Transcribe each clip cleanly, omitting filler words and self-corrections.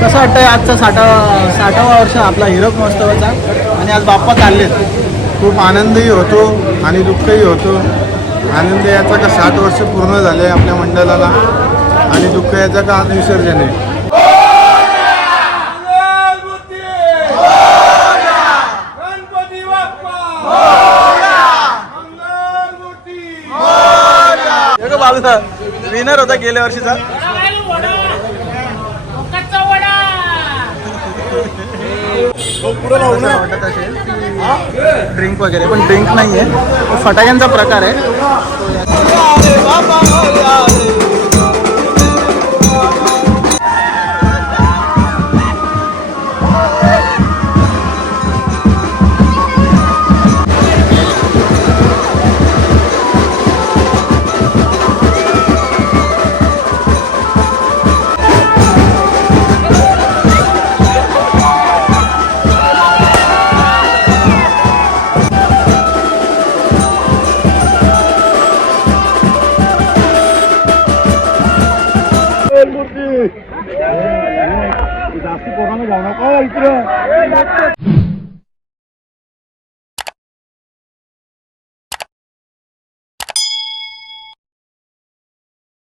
कसं वाटतंय आजचा 60वा वर्ष आपला हिरक महोत्सवाचा आणि आज बाप्पा चाललेत. खूप आनंदही होतो आणि दुःखही होतो. आनंद याचा का 60 वर्ष पूर्ण झाले आपल्या मंडळाला आणि दुःख याचा का आज विसर्जन आहे. विनर होता गेल्या वर्षीचा. ड्रिंक वगैरे पण ड्रिंक नाही आहे, फटाक्यांचा प्रकार आहे.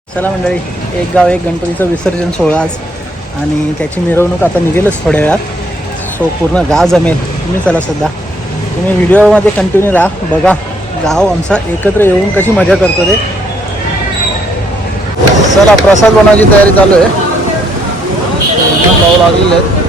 चला मंडळी, एक गाव एक गणपतीचं विसर्जन सोहळा आज आणि त्याची मिरवणूक आता निघेलच थोड्या वेळात. सो पूर्ण गाव जमेल. तुम्ही चला सध्या तुम्ही व्हिडिओमध्ये कंटिन्यू राहा, बघा गाव आमचा एकत्र येऊन कशी मजा करतो ते. चला प्रसाद बनवायची तयारी चालू आहे. पाव लागलेले आहेत.